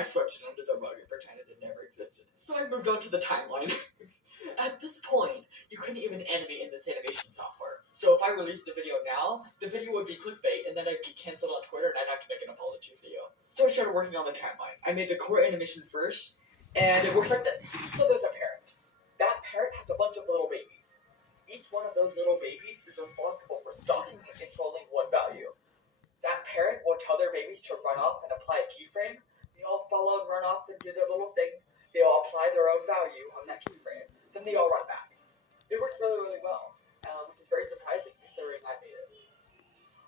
I swept it under the rug and pretended it never existed. So I moved on to the timeline. At this point, you couldn't even animate in this animation software. So if I released the video now, the video would be clickbait, and then I'd get canceled on Twitter, and I'd have to make an apology video. So I started working on the timeline. I made the core animation first, and it works like this. So there's a parrot. That parrot has a bunch of little babies. Each one of those little babies is responsible for stalking and controlling one value. That parrot will tell their babies to run off and apply a keyframe. They all follow and run off and do their little thing. They all apply their own value on that keyframe. Then they all run back. It works really, really well, which is very surprising considering I made it.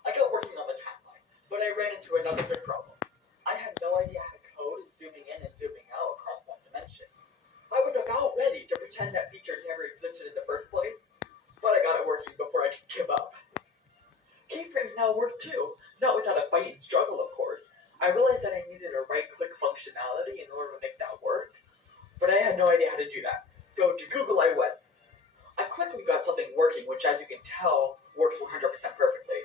I got working on the timeline, but I ran into another big problem. I had no idea how to code zooming in and zooming out across one dimension. I was about ready to pretend that feature never existed in the first place, but I got it working before I could give up. Keyframes now work too, not without a fight and struggle, of course. I realized that I needed a right-click functionality in order to make that work, but I had no idea how to do that. So to Google I went. I quickly got something working, which as you can tell, works 100% perfectly.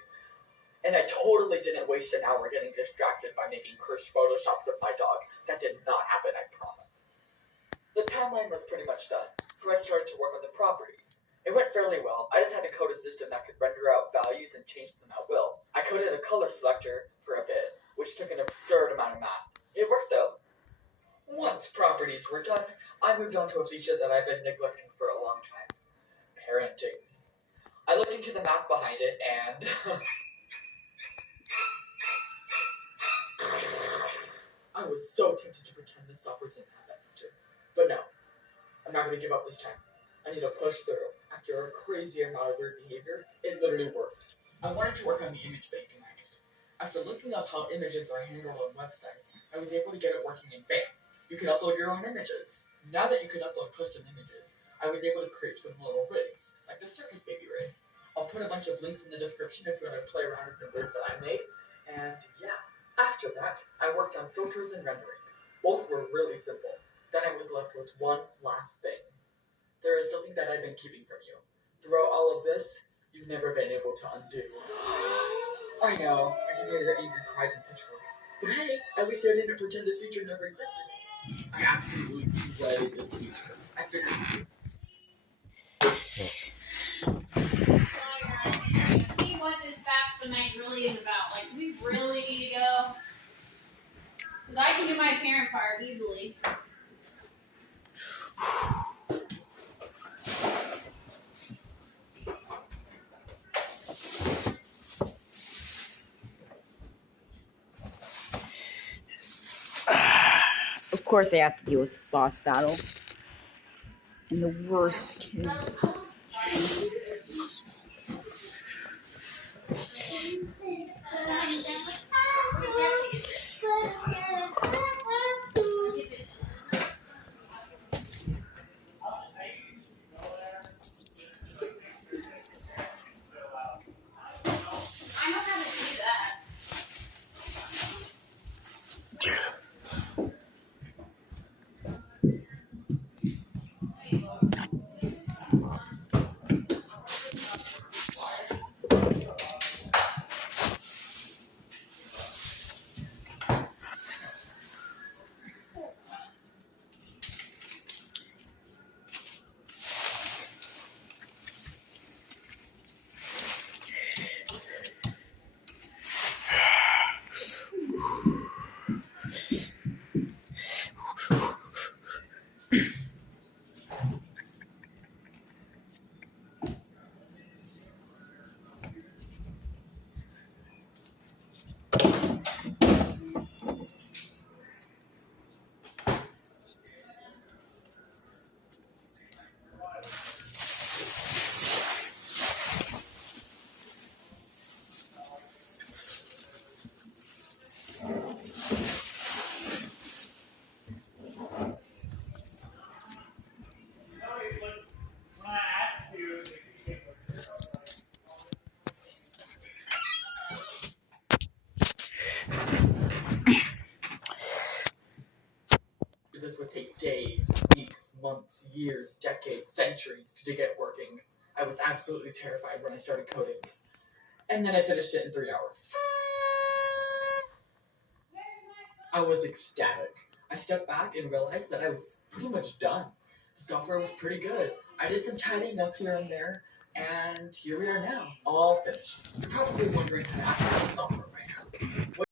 And I totally didn't waste an hour getting distracted by making cursed photoshops of my dog. That did not happen, I promise. The timeline was pretty much done, so I started to work on the properties. It went fairly well. I just had to code a system that could render out values and change them at will. I coded a color selector for a bit, which took an absurd amount of math. It worked though. Once properties were done, I moved on to a feature that I've been neglecting for a long time. Parenting. I looked into the math behind it and... I was so tempted to pretend this software didn't have that feature. But no, I'm not going to give up this time. I need to push through. After a crazy amount of weird behavior, it literally worked. I wanted to work on the image bank next. After looking up how images are handled on websites, I was able to get it working in BAM. You can upload your own images. Now that you can upload custom images, I was able to create some little rigs, like the circus baby rig. I'll put a bunch of links in the description if you want to play around with some rigs that I made. And yeah, after that, I worked on filters and rendering. Both were really simple. Then I was left with one last thing. There is something that I've been keeping from you. Throughout all of this, you've never been able to undo. I know, I can hear your angry cries and pitchforks. But hey, at least I didn't pretend this feature never existed. I absolutely dreaded this feature. I figured... See what this FAFSA night really is about. Like, we really need to go. Because I can do my parent part easily. Of course, I have to deal with boss battle. And the worst. This would take days, weeks, months, years, decades, centuries to get working. I was absolutely terrified when I started coding. And then I finished it in 3 hours. I was ecstatic. I stepped back and realized that I was pretty much done. The software was pretty good. I did some tidying up here and there, and here we are now, all finished. You're probably wondering what kind of software I have.